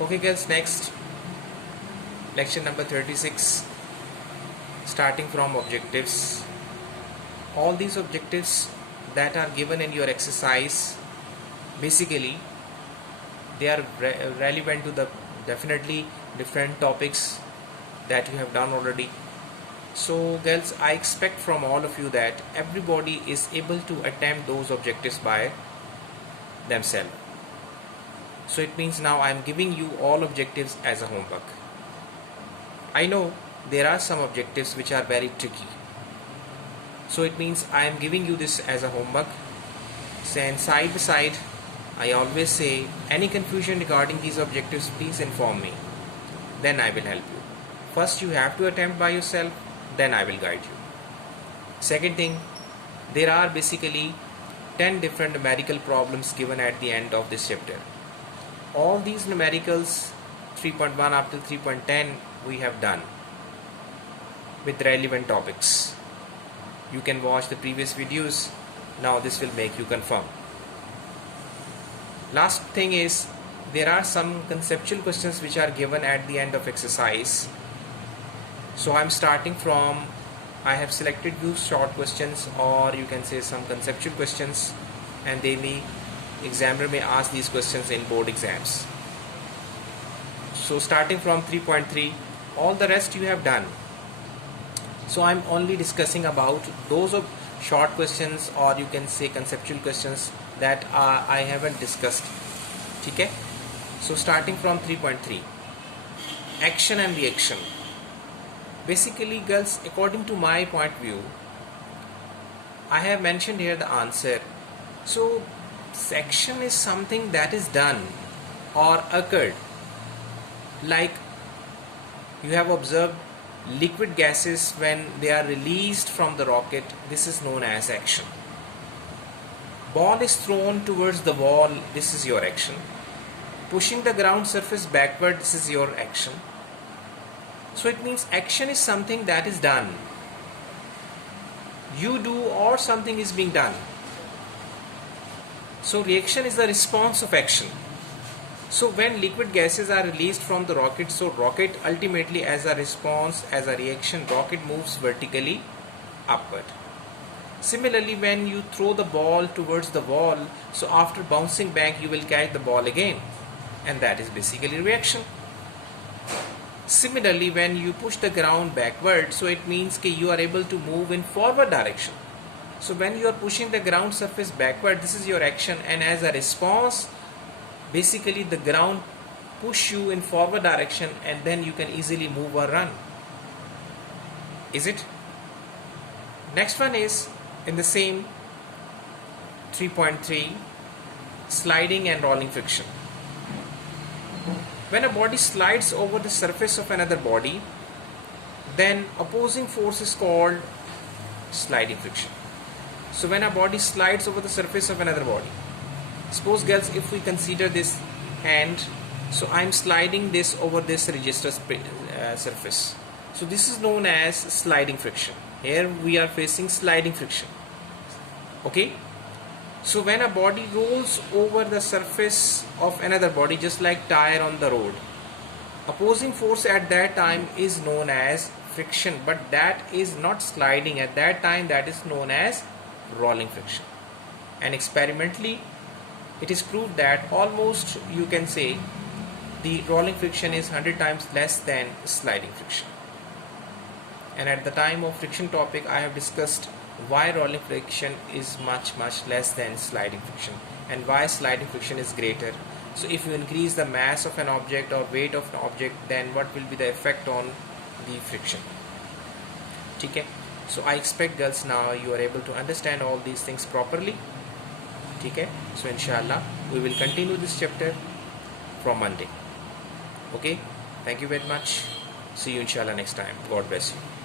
Okay girls, next lecture number 36, starting from objectives. All these objectives that are given in your exercise, basically they are relevant to the definitely different topics that you have done already. So girls, I expect from all of you that everybody is able to attempt those objectives by themselves. So it means now I am giving you all objectives as a homework. I know there are some objectives which are very tricky. So it means I am giving you this as a homework. And side by side, I always say any confusion regarding these objectives, please inform me. Then I will help you. First you have to attempt by yourself, then I will guide you. Second thing, there are basically 10 different numerical problems given at the end of this chapter. All these numericals 3.1 up to 3.10 we have done with relevant topics. You can watch the previous videos. Now this will make you confirm. Last thing is, there are some conceptual questions which are given at the end of exercise. So I'm starting from, I have selected few short questions, or you can say some conceptual questions, and examiner may ask these questions in board exams. So starting from 3.3, all the rest you have done. So I'm only discussing about those of short questions, or you can say conceptual questions that I haven't discussed. Okay? So starting from 3.3, action and reaction. Basically girls, according to my point of view, I have mentioned here the answer. So action is something that is done or occurred. Like you have observed liquid gases, when they are released from the rocket, this is known as action. Ball is thrown towards the wall, this is your action. Pushing the ground surface backward, this is your action. So it means action is something that is done. You do, or something is being done. So reaction is the response of action. So when liquid gases are released from the rocket, so rocket ultimately as a response, as a reaction, rocket moves vertically upward. Similarly, when you throw the ball towards the wall, so after bouncing back you will catch the ball again, and that is basically reaction. Similarly, when you push the ground backward, so it means that you are able to move in forward direction. So when you are pushing the ground surface backward, this is your action, and as a response, basically the ground push you in forward direction, and then you can easily move or run. Is it? Next one is in the same 3.3, sliding and rolling friction. When a body slides over the surface of another body, then opposing force is called sliding friction. So when a body slides over the surface of another body, suppose girls, if we consider this hand, so I'm sliding this over this register surface. So this is known as sliding friction. Here we are facing sliding friction. Okay? So when a body rolls over the surface of another body, just like tire on the road, opposing force at that time is known as friction, but that is not sliding. At that time, that is known as rolling friction. And experimentally, it is proved that almost, you can say, the rolling friction is 100 times less than sliding friction. And at the time of friction topic, I have discussed why rolling friction is much less than sliding friction, and why sliding friction is greater. So if you increase the mass of an object or weight of an object, then what will be the effect on the friction? Okay? So I expect girls now you are able to understand all these things properly. Okay? So inshallah we will continue this chapter from Monday. Okay? Thank you very much. See you inshallah next time. God bless you.